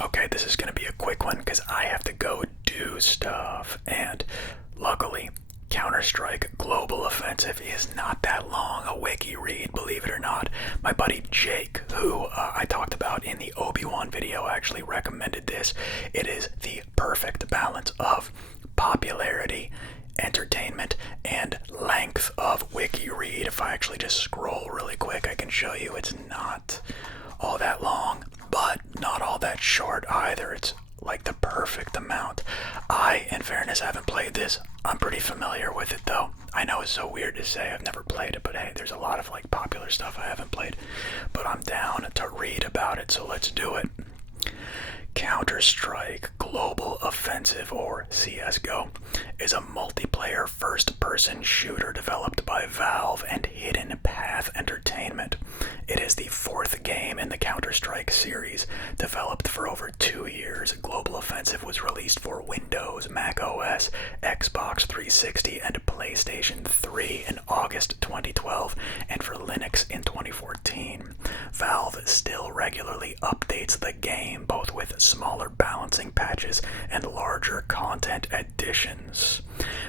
Okay, this is going to be a quick one because I have to go do stuff. And luckily, Counter-Strike Global Offensive is not that long a wiki read, believe it or not. My buddy Jake, who I talked about in the Obi-Wan video, actually recommended this. It is the perfect balance of popularity, entertainment, and length of wiki read. If I actually just scroll really quick, I can show you it's not all that long, but not all that short either. It's like the perfect amount. I, in fairness, haven't played this. I'm pretty familiar with it though. I know it's so weird to say I've never played it, but hey, there's a lot of like popular stuff I haven't played. But I'm down to read about it, so let's do it. Counter-Strike Global Offensive, or CSGO, is a multiplayer first-person shooter developed by Valve and Hidden Path Entertainment. It is the fourth game in the Counter-Strike series. Developed for over 2 years, Global Offensive was released for Windows, Mac OS, Xbox 360, and PlayStation 3 in August 2012, and for Linux in 2014. Valve still regularly updates the game, both with smaller balancing patches and larger content additions.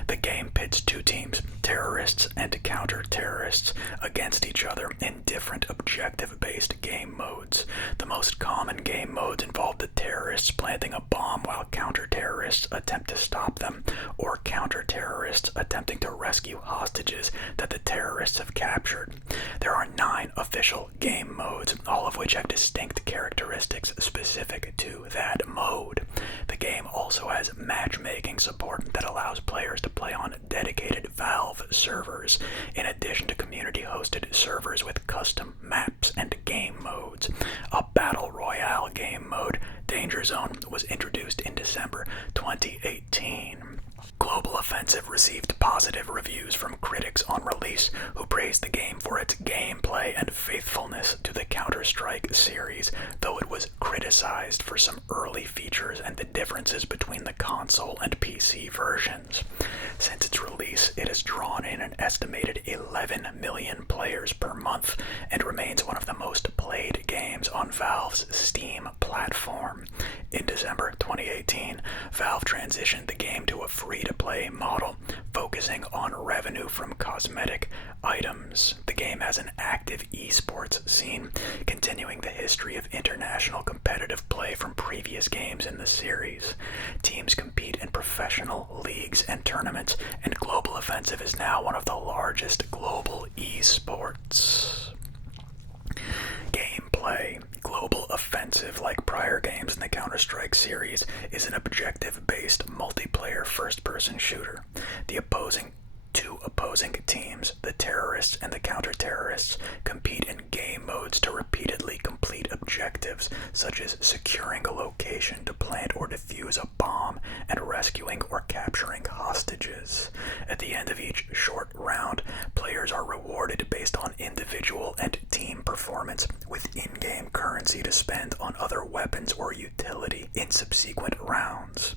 The game pits two teams, terrorists and counter-terrorists, against each other in different objective-based game modes. The most common game modes involve the terrorists planting a bomb while counter-terrorists attempt to stop them, or counter-terrorists attempting to rescue hostages that the terrorists have captured. There are 9 official game modes, all of which have distinct characteristics specific to that mode. The game also has matchmaking support that allows players to play on dedicated Valve servers, in addition to community-hosted servers with custom maps and game modes. A Battle Royale game mode, Danger Zone, was introduced in December 2018. Global Offensive received positive reviews from critics on release, who praised the game for its gameplay and faithfulness to the Counter-Strike series, though it was criticized for some early features and the differences between the console and PC versions. Since its release, it has drawn in an estimated 11 million players per month and remains one of the most played games on Valve's Steam platform. In December 2018, Valve transitioned the game to a free-to-play model, focusing on revenue from cosmetic items. The game has an active esports scene, continuing the history of international competitive play from previous games in the series. Teams compete in professional leagues and tournaments, and Global Offensive is now one of the largest global esports. Gameplay. Global Offensive, like prior games in the Counter-Strike series, is an objective-based multiplayer first-person shooter. The two opposing teams, the terrorists and the counter-terrorists, compete in game modes to repeatedly complete objectives, such as securing a location to plant or defuse a bomb and rescuing or capturing hostages. At the end of each short round, players are rewarded based on individual and team performance, with in-game currency to spend on other weapons or utility in subsequent rounds.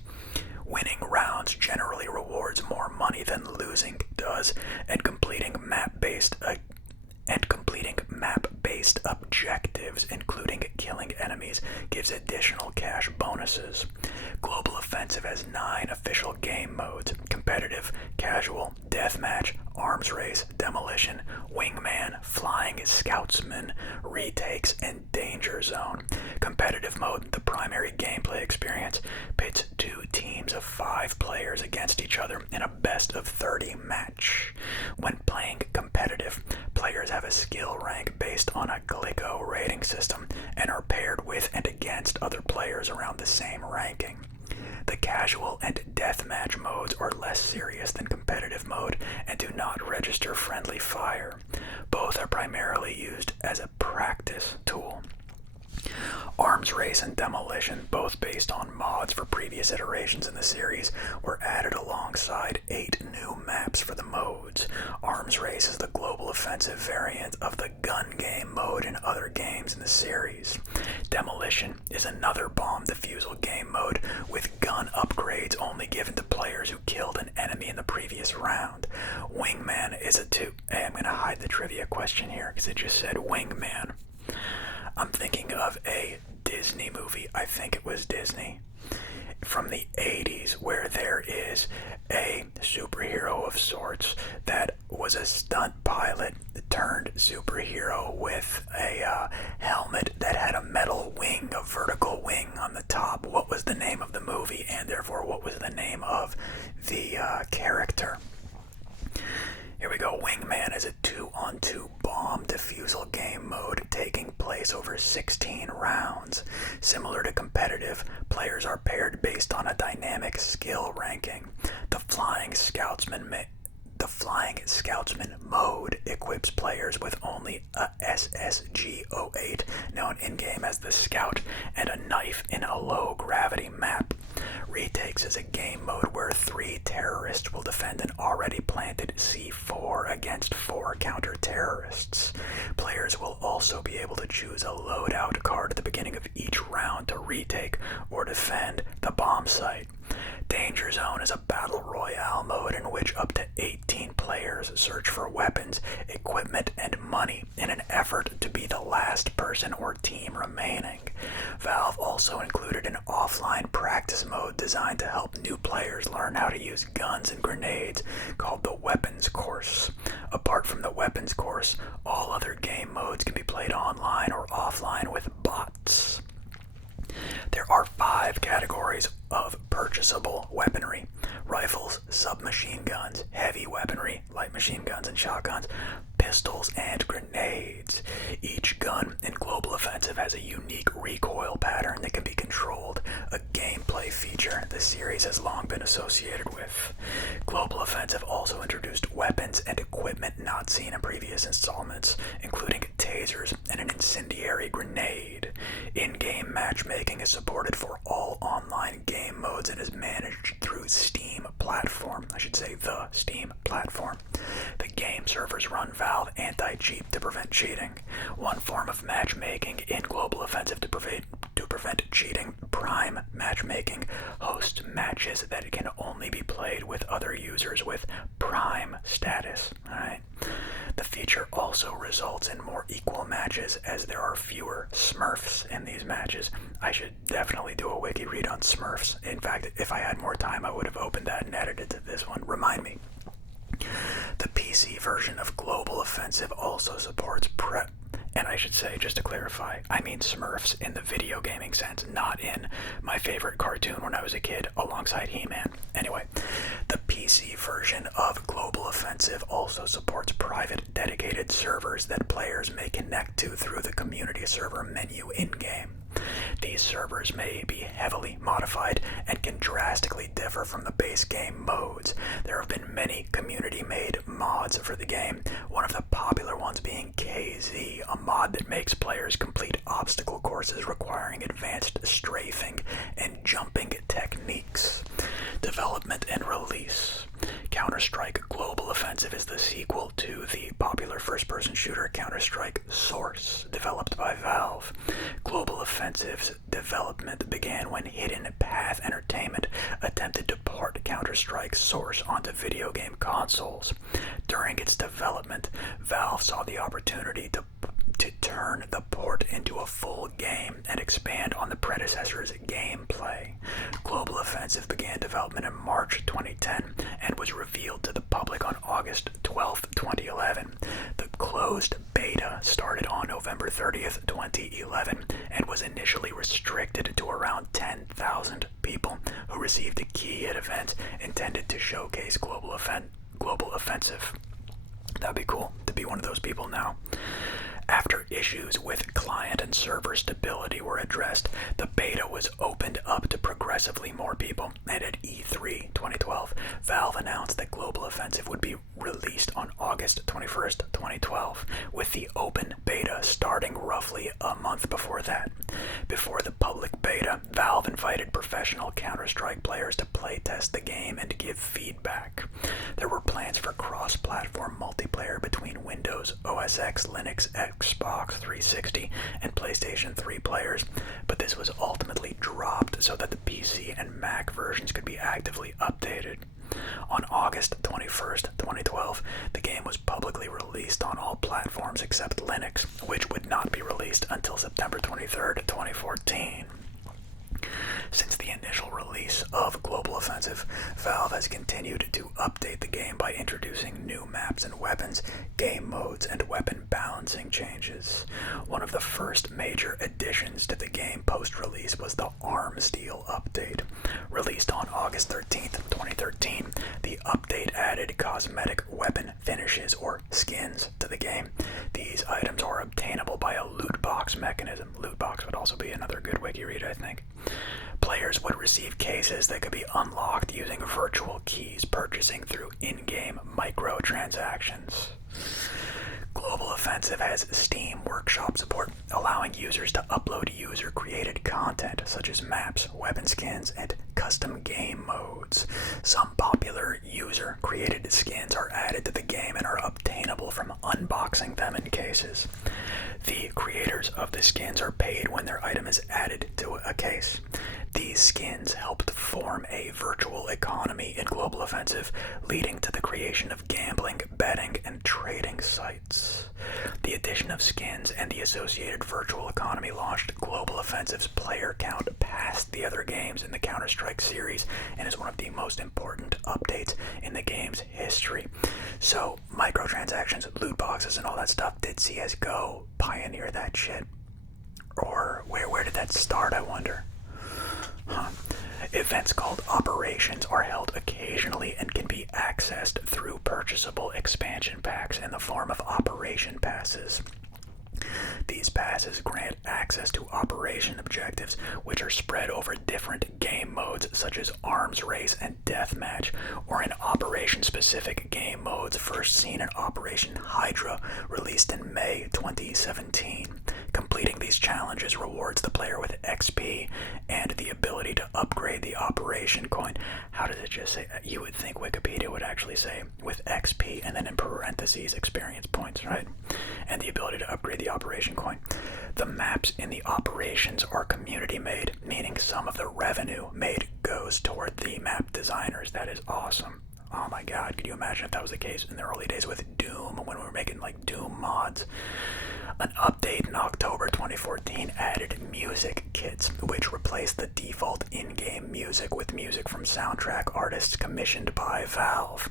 Winning rounds generally rewards more money than losing does, and completing map-based objectives, including killing enemies, gives additional cash bonuses. Global Offensive has 9 official game modes: competitive, casual, deathmatch, arms race, demolition, wingman, flying scoutsman, retakes, and danger zone. Competitive mode, the primary gameplay experience, pits 2 teams of 5 players against each other in a best of 30 match. When playing competitive, players have a skill rank based on a Glico rating system and are paired with and against other players around the same ranking. The casual and deathmatch modes are less serious than competitive mode and do not register friendly fire. Both are primarily used as a practice tool. Arms Race and Demolition, both based on mods for previous iterations in the series, were added alongside 8 new maps for the modes. Arms Race is the Global Offensive variant of the gun game mode in other games in the series. Demolition is another bomb defusal game mode with gun upgrades only given to players who killed an enemy in the previous round. Wingman is a Hey, I'm going to hide the trivia question here because it just said Wingman. I'm thinking of a Disney movie. I think it was ordered based on a dynamic skill ranking. The Flying Scoutsman mode equips players with only a SSG-08, known in-game as the Scout, and a knife in a low-gravity map. Retakes is a game mode where 3 terrorists will defend an already planted C4 against 4 counter-terrorists. Players will also be able to choose a loadout card at the beginning of each round to retake or defend the bomb site. Danger Zone is a battle royale mode in which up to 18 players search for weapons, equipment, and money in an effort to be the last person or team remaining. Valve also included an offline practice mode designed to help new players learn how to use guns and grenades called the Weapons Course. Apart from the Weapons Course, all other game modes can be played online or offline with bots. There are 5 categories of purchasable weaponry: rifles, submachine guns, heavy weaponry, light machine guns and shotguns, pistols, and grenades. Each gun in Global Offensive has a unique recoil pattern that can be controlled, a gameplay feature the series has long been associated with. Global Offensive also introduced weapons and equipment not seen in previous installments, including tasers and an incendiary grenade. In-game matchmaking is supported for all online game modes and is managed through Steam platform. I should say the Steam platform. The game servers run Valve anti-cheat to prevent cheating. One form of matchmaking in Global Offensive to prevent cheating, Prime Matchmaking, hosts matches that can only be played with other users with Prime status. Alright. The feature also results in more equal matches as there are fewer Smurfs in these matches. I should definitely do a wiki read on Smurfs. In fact, if I had more time, I would have opened that and edited to this one. Remind me. The PC version of Global Offensive also supports prep. And I should say, just to clarify, I mean Smurfs in the video gaming sense, not in my favorite cartoon when I was a kid alongside He-Man. Anyway, the PC version of Global Offensive also supports private dedicated servers that players may connect to through the community server menu in-game. These servers may be heavily modified and can drastically differ from the base game modes. There have been many community-made mods for the game, one of the popular ones being KZ, a mod that makes players complete obstacle courses requiring advanced strafing and jumping techniques. Development and release. Counter-Strike Global Offensive is the sequel to the popular first-person shooter Counter-Strike Source, developed by Valve. Global Offensive's development began when Hidden Path Entertainment attempted to port Counter-Strike Source onto video game consoles. During its development, Valve saw the opportunity to turn the port into a full game and expand on the predecessor's gameplay. Global Offensive began development in March 2010 and was revealed to the public on August 12, 2011. The closed beta started on November 30th, 2011 and was initially restricted to around 10,000 people who received a key at events intended to showcase Global Offensive. That'd be cool to be one of those people now. After issues with client and server stability were addressed, the beta was opened up to progressively more people, and at E3 2012, Valve announced that Global Offensive would be released on August 21st, 2012, with the open beta starting roughly a month before that. Before the public beta, Valve invited professional Counter-Strike players to playtest the game and give feedback. There were plans for cross-platform multiplayer between Windows, OS X, Linux, Xbox 360, and PlayStation 3 players, but this was ultimately dropped so that the PC and Mac versions could be actively updated. On August 21st, 2012, the game was publicly released on all platforms except Linux, which would not be released until September 23rd, 2014. Since the initial release of Global Offensive, Valve has continued to update the game by introducing new maps and weapons, game modes, and weapon balancing changes. One of the first major additions to the game post-release was the Arms Deal update. Released on August 13th, 2013, the update added cosmetic weapon finishes or skins to the game. These items are obtainable by a loot box mechanism. Loot box would also be another good wiki read, I think. Players players would receive cases that could be unlocked using virtual keys purchasing through in-game microtransactions. Global Offensive has Steam Workshop support, allowing users to upload user-created content such as maps, weapon skins, and custom game modes. Some popular user-created skins are added to the game and are obtainable from unboxing them in cases. The creators of the skins are paid when their item is added to a case. These skins helped form a virtual economy in Global Offensive, leading to the creation of gambling, betting, and trading sites. The addition of skins and the associated virtual economy launched Global Offensive's player count past the other games in the Counter-Strike series and is one of the most important updates in the game's history. So, microtransactions, loot boxes, and all that stuff, did CSGO pioneer that shit? Or where did that start, I wonder? Events called operations are held occasionally and can be accessed through purchasable expansion packs in the form of operation passes. These passes grant access to operation objectives, which are spread over different game modes such as Arms Race and Deathmatch, or in operation-specific game modes first seen in Operation Hydra, released in May 2017. Completing these challenges rewards the player with XP and the ability to upgrade the operation coin. How does it just say? You would think Wikipedia would actually say with XP and then in parentheses experience points, right? And the ability to upgrade the operation coin. The maps in the operations are community made, meaning some of the revenue made goes toward the map designers. That is awesome. Oh my god, could you imagine if that was the case in the early days with Doom, when we were making like Doom mods? An update in October 2014 added music kits, which replaced the default in-game music with music from soundtrack artists commissioned by Valve.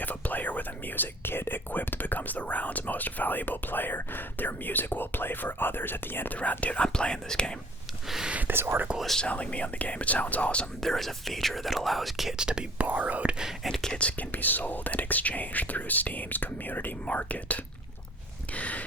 If a player with a music kit equipped becomes the round's most valuable player, their music will play for others at the end of the round. Dude, I'm playing this game. This article is selling me on the game. It sounds awesome. There is a feature that allows kits to be borrowed, and kits can be sold and exchanged through Steam's community market.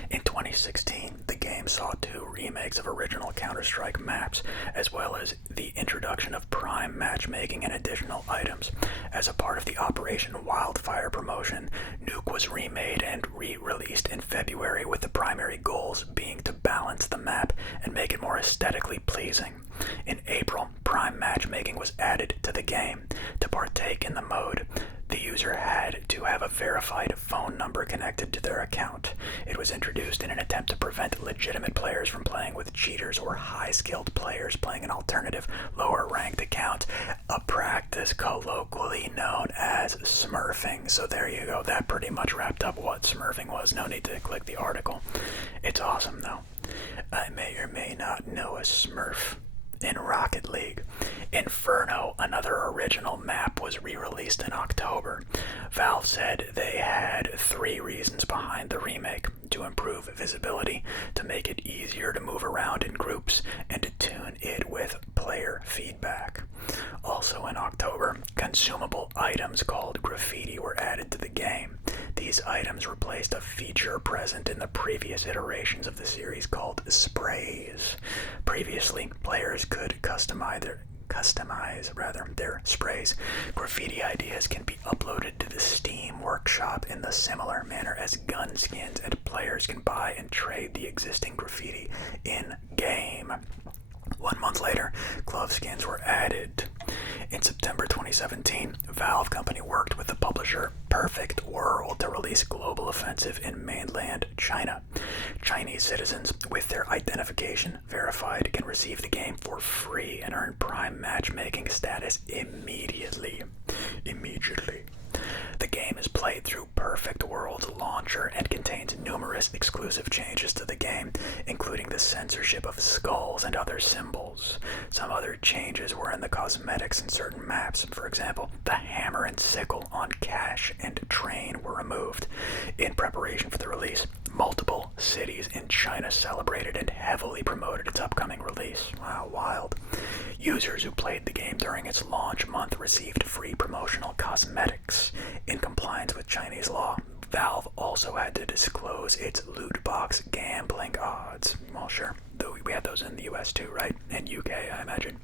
In 2016, the game saw 2 remakes of original Counter-Strike maps, as well as the introduction of Prime matchmaking and additional items. As a part of the Operation Wildfire promotion, Nuke was remade and re-released in February, with the primary goals being to balance the map and make it more aesthetically pleasing. In April, Prime matchmaking was added to the game. To partake in the mode, the user had to have a verified phone number connected to their account. It was introduced in an attempt to prevent legitimate players from playing with cheaters or high-skilled players playing an alternative, lower-ranked account, a practice colloquially known as smurfing. So there you go. That pretty much wrapped up what smurfing was. No need to click the article. It's awesome, though. I may or may not know a smurf. In Rocket League, Inferno, another original map, was re-released in October. Valve said they had 3 reasons behind the remake: to improve visibility, to make it easier to move around in groups, and to tune it with player feedback. Also in October, consumable items called Graffiti were added to the game. These items replaced a feature present in the previous iterations of the series called sprays. Previously, players could customize their sprays. Graffiti ideas can be uploaded to the Steam Workshop in the similar manner as gun skins, and players can buy and trade the existing graffiti in-game. 1 month later, glove skins were added. In September 2017, Valve Company worked with the publisher Perfect World to release Global Offensive in mainland China. Chinese citizens with their identification verified can receive the game for free and earn Prime matchmaking status immediately. The game is played through Perfect World's launcher and contains numerous exclusive changes to the game, including the censorship of skulls and other symbols. Some other changes were in the cosmetics in certain maps. For example, the hammer and sickle on Cache and Train were removed. In preparation for the release, multiple cities in China celebrated and heavily promoted its upcoming release. Wow, wild. Users who played the game during its launch month received free promotional cosmetics. In compliance with Chinese law, Valve also had to disclose its loot box gambling odds. Well, sure, though we had those in the US too, right? And UK, I imagine.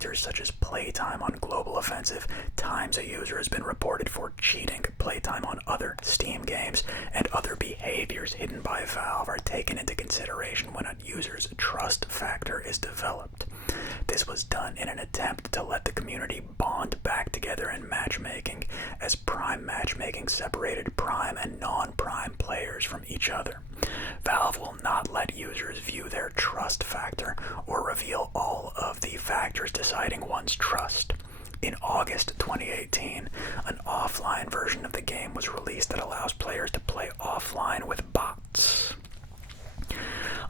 factors such as playtime on Global Offensive, times a user has been reported for cheating, playtime on other Steam games, and other behaviors hidden by Valve are taken into consideration when a user's trust factor is developed. This was done in an attempt to let the community bond back together in matchmaking, as Prime matchmaking separated Prime and non-Prime players from each other. Valve will not let users view their trust factor or reveal all of the factors deciding one's trust. In August 2018, an offline version of the game was released that allows players to play offline with bots.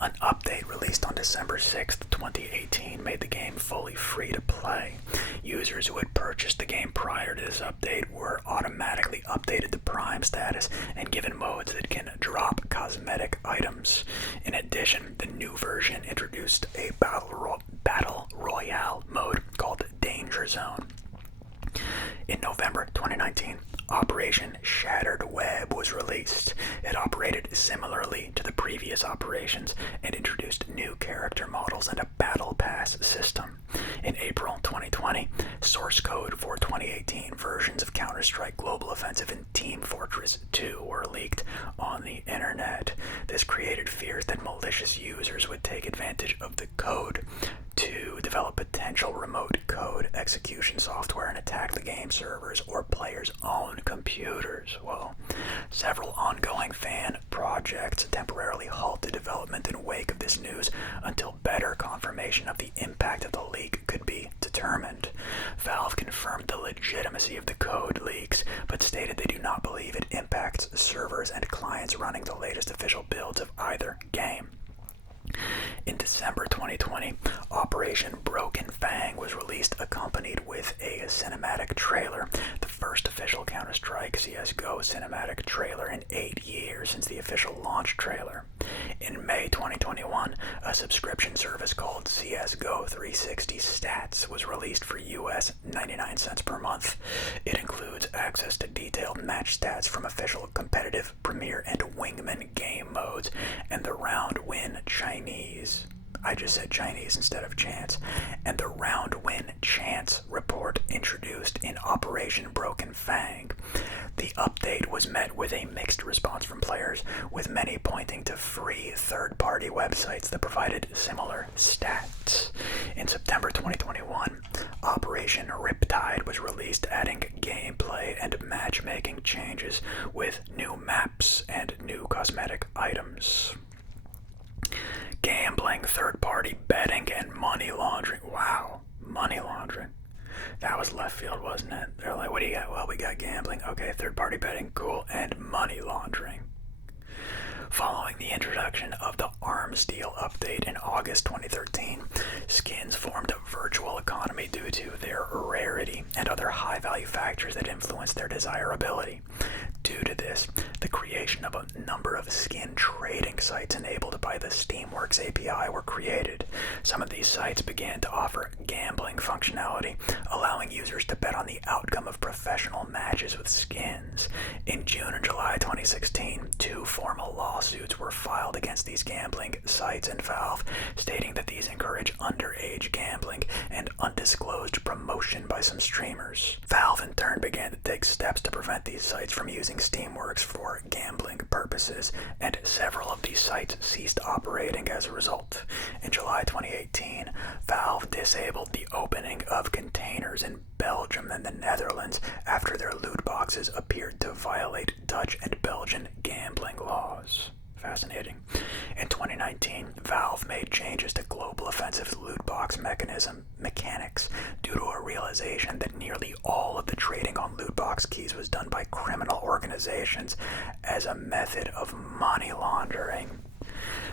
An update released on December 6, 2018 made the game fully free to play. Users who had purchased the game prior to this update were automatically updated to Prime status and given modes that can drop cosmetic items. In addition, the new version introduced a battle royale mode called Danger Zone. In November 2019, Operation Shattered Web was released. It operated similarly to the previous operations and introduced new character models and a battle pass system. In April 2020, source code for 2018 versions of Counter-Strike Global Offensive and Team Fortress 2 were leaked on the internet. This created fears that malicious users would take advantage of the code to develop potential remote code execution software and attack the game servers or players' own computers. Well, several ongoing fan projects temporarily halted development in wake of this news until better confirmation of the impact of the leak could be determined. Valve confirmed the legitimacy of the code leaks, but stated they do not believe it impacts servers and clients running the latest official builds of either game. In December 2020, Operation Broken Fang was released accompanied with a cinematic trailer, the first official Counter-Strike CSGO cinematic trailer in 8 years since the official launch trailer. In May 2021, a subscription service called CSGO 360 Stats was released for US 99 cents per month. It includes access to detailed match stats from official competitive, premier, and Wingman game modes, and the round win Chinese. I just said Chinese instead of chance. And the round win chance report introduced in Operation Broken Fang. The update was met with a mixed response from players, with many pointing to free third-party websites that provided similar stats. In September 2021, Operation Riptide was released, adding gameplay and matchmaking changes with new maps and new cosmetic items. Gambling, third-party betting, and money laundering. Wow, money laundering. That was left field, wasn't it? They're like, what do you got? Well, we got gambling. Okay, third-party betting, cool, and money laundering. Following the introduction of the Arms Deal update in August 2013, skins formed a virtual economy due to their rarity and other high-value factors that influence their desirability. Due to this, the creation of a number of skin trading sites enabled by the Steamworks API were created. Some of these sites began to offer gambling functionality, allowing users to bet on the outcome of professional matches with skins. In June and July 2016, 2 formal lawsuits were filed against these gambling sites and Valve, stating that these encourage underage gambling and undisclosed promotion by some streamers. Valve in turn began to take steps to prevent these sites from using Steamworks for gambling purposes, and several of these sites ceased operating as a result. In July 2018, Valve disabled the opening of containers in Belgium and the Netherlands after their loot boxes appeared to violate Dutch and Belgian gambling laws. Fascinating. In 2019, Valve made changes to Global Offensive's loot box mechanics due to a realization that nearly all of the trading on loot box keys was done by criminal organizations as a method of money laundering.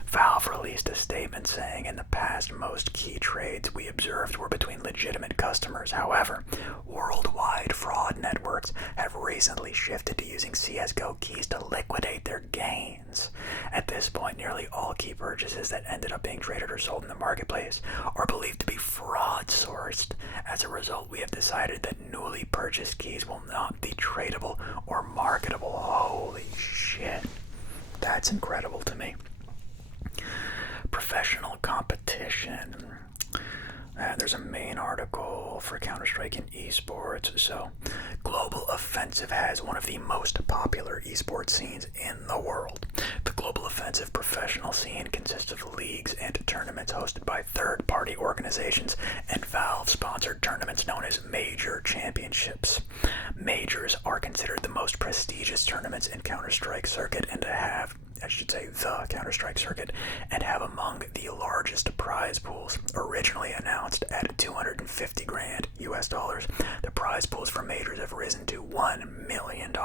Valve released a statement saying, in the past, most key trades we observed were between legitimate customers. However, worldwide fraud networks have recently shifted to using CSGO keys to liquidate their gains. At this point, nearly all key purchases that ended up being traded or sold in the marketplace are believed to be fraud-sourced. As a result, we have decided that newly purchased keys will not be tradable or marketable. Holy shit. That's incredible to me. Professional competition. There's a main article for Counter-Strike and esports. So, Global Offensive has one of the most popular esports scenes in the world. The Global Offensive professional scene consists of leagues and tournaments hosted by third-party organizations and Valve-sponsored tournaments known as Major Championships. Majors are considered the most prestigious tournaments in Counter-Strike circuit and the Counter-Strike circuit, and have among the largest prize pools. Originally announced at 250 grand US dollars, the prize pools for majors have risen to $1 million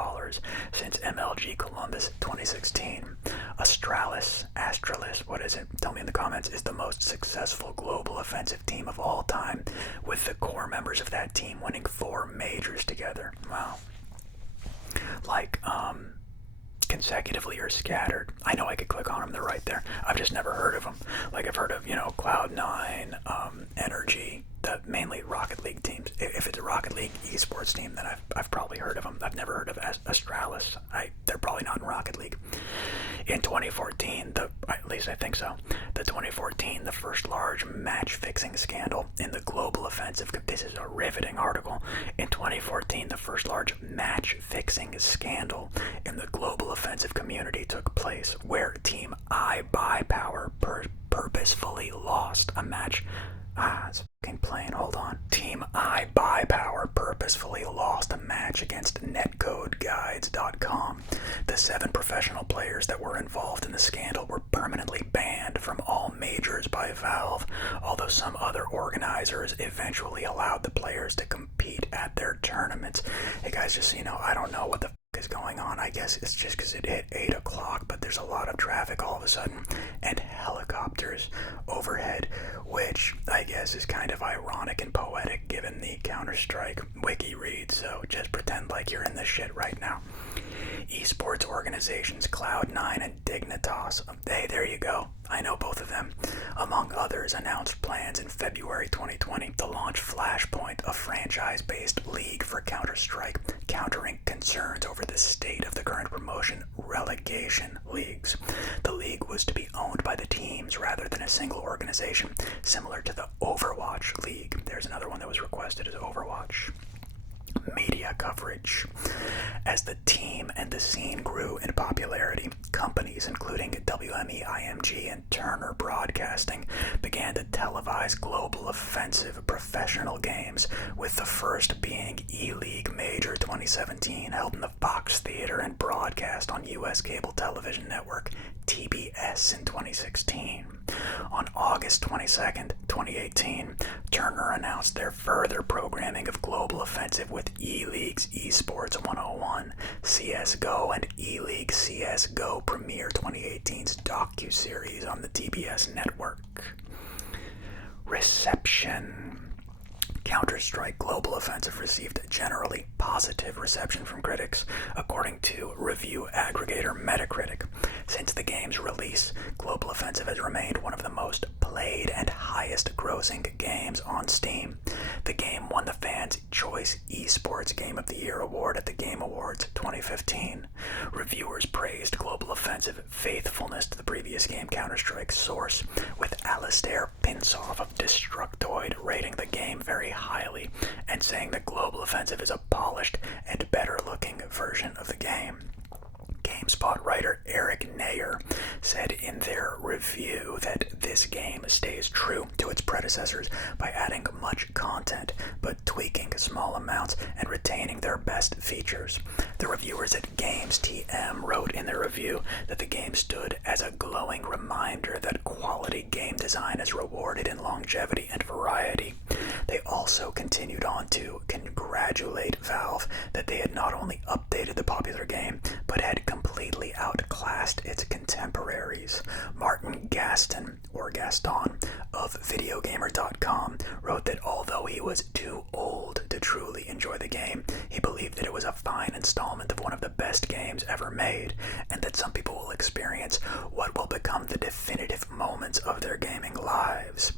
since MLG Columbus 2016. Astralis, what is it? Tell me in the comments, is the most successful global offensive team of all time, with the core members of that team winning 4 majors together. Wow. Consecutively or scattered. I know I could click on them, they're right there. I've just never heard of them. I've heard of, Cloud9, Energy, the mainly Rocket League teams. If it's a Rocket League esports team, then I've probably heard of them. I've never heard of Astralis. They're probably not in Rocket League. In 2014, at least I think so, the 2014, the first large match-fixing scandal in the global offensive, this is a riveting article. In 2014, the first large match-fixing scandal in the global offensive community took place, where Team iBuyPower purposefully lost a match. It's fucking playing, hold on. Team iBuyPower purposefully lost a match against netcodeguides.com. The 7 professional players that were involved in the scandal were permanently banned from all majors by Valve, although some other organizers eventually allowed the players to compete at their tournaments. Hey guys, just so you know, I don't know what the is going on. I guess it's just because it hit 8 o'clock, but there's a lot of traffic all of a sudden, and helicopters overhead, which I guess is kind of ironic and poetic given the Counter-Strike wiki read, so just pretend like you're in this shit right now. Esports organizations Cloud9 and Dignitas, hey, there you go, I know both of them, among others, announced plans in February 2020 to launch Flashpoint, a franchise-based league for Counter-Strike, countering concerns over the state of the current promotion relegation leagues. The league was to be owned by the teams rather than a single organization, similar to the Overwatch League. There's another one that was requested as Overwatch. Media coverage. As the team and the scene grew in popularity, companies including WME, IMG, and Turner Broadcasting began to televise global offensive professional games, with the first being E-League Major 2017, held in the Fox Theater and broadcast on U.S. cable television network TBS in 2016. On August 22nd, 2018, Turner announced their further programming of Global Offensive with E-League's Esports 101, CSGO, and E-League CSGO Premier 2018's docuseries on the TBS network. Reception. Counter-Strike Global Offensive received generally positive reception from critics, according to review aggregator Metacritic. Since the game's release, Global Offensive has remained one of the most played and highest-grossing games on Steam. The game won the Fans' Choice Esports Game of the Year award at the Game Awards 2015. Reviewers praised Global Offensive faithfulness to the previous game Counter-Strike Source, with Alistair Pinsoff of Destructoid rating the game very highly and saying that Global Offensive is a polished and better-looking version of the game. GameSpot writer Eric Nayer said in their review that this game stays true to its predecessors by adding much content, but tweaking small amounts and retaining their best features. The reviewers at GamesTM wrote in their review that the game stood as a glowing reminder that quality game design is rewarded in longevity and variety. They also continued on to congratulate Valve that they had not only updated the popular game, but had completely outclassed its contemporaries. Martin Gaston of videogamer.com wrote that although he was too old to truly enjoy the game, he believed that it was a fine installment of one of the best games ever made, and that some people will experience what will become the definitive moments of their gaming lives.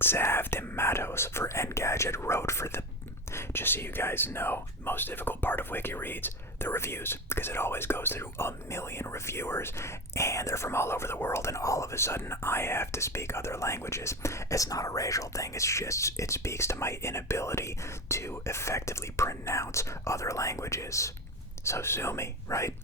Xav de Matos for Engadget wrote for the, just so you guys know, most difficult part of Wiki reads, the reviews, because it always goes through a million reviewers, and they're from all over the world, and all of a sudden I have to speak other languages. It's not a racial thing, it's just, it speaks to my inability to effectively pronounce other languages. So sue me, right?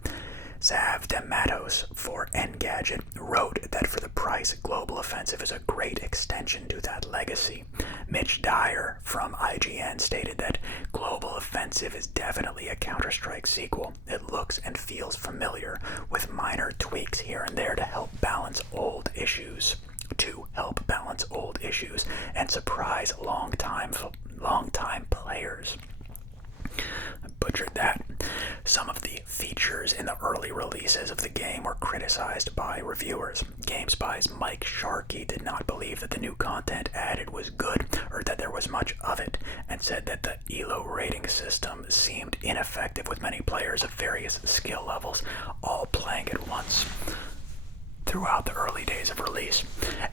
Zav Dematos for Engadget wrote that for the price, Global Offensive is a great extension to that legacy. Mitch Dyer from IGN stated that Global Offensive is definitely a Counter-Strike sequel. It looks and feels familiar, with minor tweaks here and there to help balance old issues. And surprise long-time players. I butchered that. Some of the features in the early releases of the game were criticized by reviewers. GameSpy's Mike Sharkey did not believe that the new content added was good or that there was much of it, and said that the ELO rating system seemed ineffective with many players of various skill levels all playing at once. Throughout the early days of release,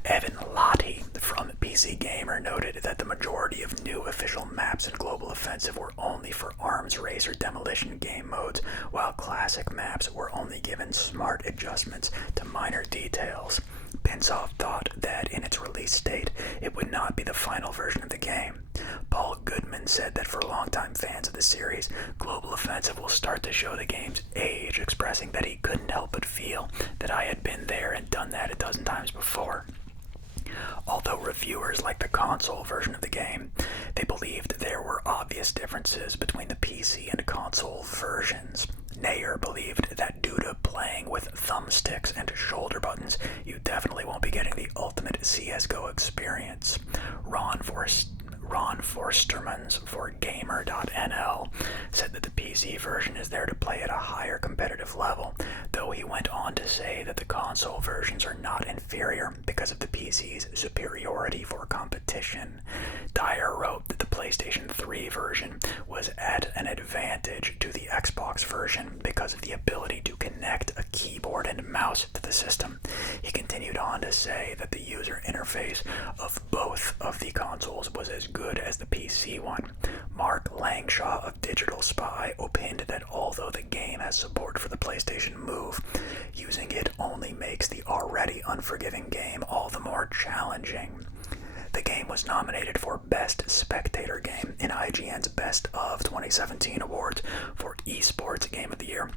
Evan Lottie from PC Gamer noted that the majority of new official maps in Global Offensive were only for arms race or demolition game modes, while classic maps were only given smart adjustments to minor details. Pinsoft thought that in its release state, it would not be the final version of the game. Paul Goodman said that for longtime fans of the series, Global Offensive will start to show the game's age, expressing that he couldn't help but feel that I had been there and done that a dozen times before. Although reviewers liked the console version of the game, they believed there were obvious differences between the PC and console versions. Nair believed that due to playing with thumbsticks and shoulder buttons, you definitely won't be getting the ultimate CSGO experience. Ron Forstermans for Gamer.nl said that the PC version is there to play at a higher competitive level, though he went on to say that the console versions are not inferior because of the PC's superiority for competition. Dyer wrote that the PlayStation 3 version was at an advantage to the Xbox version because of the ability to connect a keyboard and mouse to the system. He continued on to say that the user interface of both of the consoles was as good as the PC one. Mark Langshaw of Digital Spy opined that although the game has support for the PlayStation Move, using it only makes the already unforgiving game all the more challenging. The game was nominated for Best Spectator Game in IGN's Best of 2017 awards for Esports Game of the Year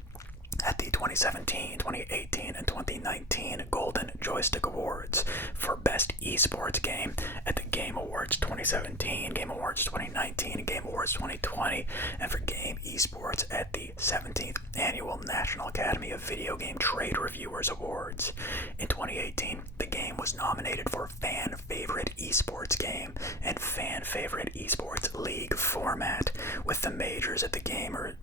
at the 2017, 2018, and 2019 Golden Joystick Awards, for Best Esports Game at the Game Awards 2017, Game Awards 2019, and Game Awards 2020, and for Game Esports at the 17th Annual National Academy of Video Game Trade Reviewers Awards. In 2018, the game was nominated for Fan Favorite Esports Game and Fan Favorite Esports League format, with the majors at the Gamers'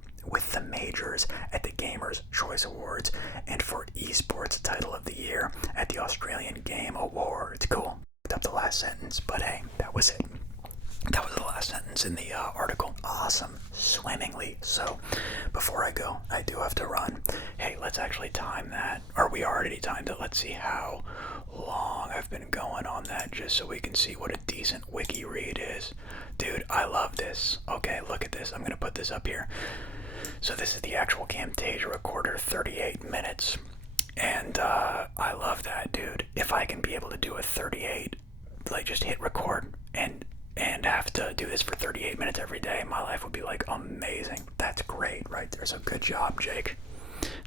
Choice Awards, and for Esports Title of the Year at the Australian Game Awards. Cool. Up the last sentence, but hey, that was it. That was the last sentence in the article. Awesome. Swimmingly. So, before I go, I do have to run. Hey, let's actually time that. Or we already timed it. Let's see how long I've been going on that, just so we can see what a decent wiki read is. Dude, I love this. Okay, look at this. I'm going to put this up here. So this is the actual Camtasia recorder, 38 minutes. And I love that, dude. If I can be able to do a 38, like just hit record and have to do this for 38 minutes every day, my life would be like amazing. That's great, right there. So good job, Jake.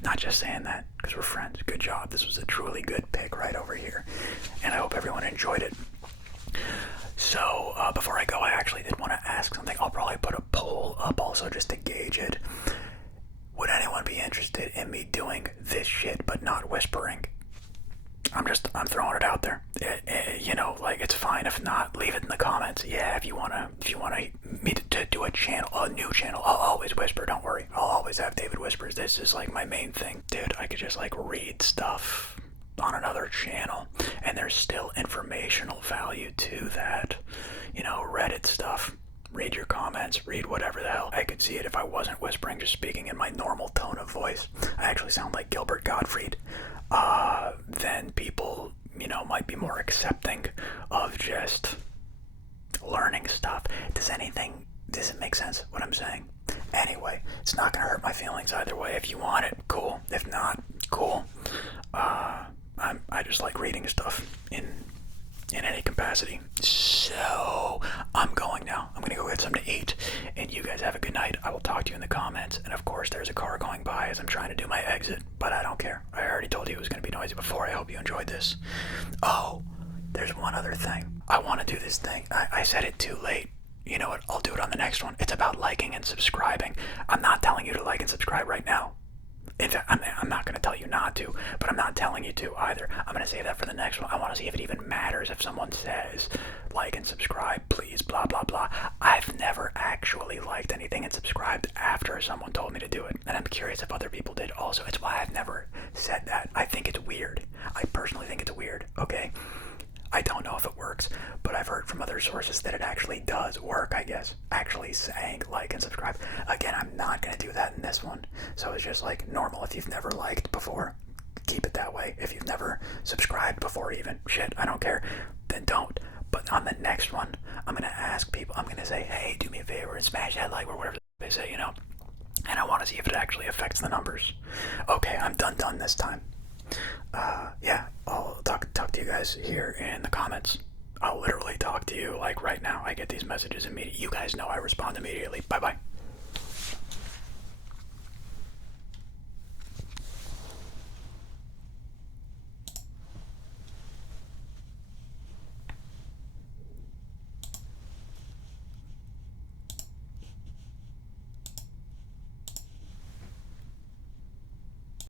Not just saying that because we're friends. Good job. This was a truly good pick right over here. And I hope everyone enjoyed it. So before I go, I actually did want to ask something. I'll probably put a poll up also just to gauge it. Would anyone be interested in me doing this shit but not whispering? I'm throwing it out there. You know, like, it's fine if not. Leave it in the comments. Yeah, if you wanna me to do a new channel, I'll always whisper. Don't worry, I'll always have David Whispers. This is like my main thing, dude. I could just like read stuff on another channel, and there's still informational value to that. You know, Reddit stuff. Read your comments, read whatever the hell. I could see it if I wasn't whispering, just speaking in my normal tone of voice. I actually sound like Gilbert Gottfried. Then people, you know, might be more accepting of just learning stuff. Does it make sense what I'm saying? Anyway, it's not gonna hurt my feelings either way. If you want it, cool. If not, cool. I just like reading stuff in any capacity. So I'm going now. I'm gonna go get something to eat, and you guys have a good night. I will talk to you in the comments. And of course, there's a car going by as I'm trying to do my exit, but I don't care. I already told you it was gonna be noisy before. I hope you enjoyed this. Oh, there's one other thing. I want to do this thing. I said it too late. You know what? I'll do it on the next one. It's about liking and subscribing. I'm not telling you to like and subscribe right now. In fact, I'm not going to tell you not to, but I'm not telling you to either. I'm going to save that for the next one. I want to see if it even matters if someone says like and subscribe, please, blah, blah, blah. I've never actually liked anything and subscribed after someone told me to do it, and I'm curious if other people did also. It's why I've never said that. I think it's weird. I personally think it's weird, okay? I don't know if it works, but I've heard from other sources that it actually does work, I guess. Actually saying like and subscribe. Again, I'm not going to do that in this one. So it's just like normal. If you've never liked before, keep it that way. If you've never subscribed before even, shit, I don't care, then don't. But on the next one, I'm going to ask people, I'm going to say, hey, do me a favor and smash that like or whatever they say, you know. And I want to see if it actually affects the numbers. Okay, I'm done this time. Yeah, I'll talk to you guys here in the comments. I'll literally talk to you like right now. I get these messages immediately. You guys know I respond immediately. Bye bye.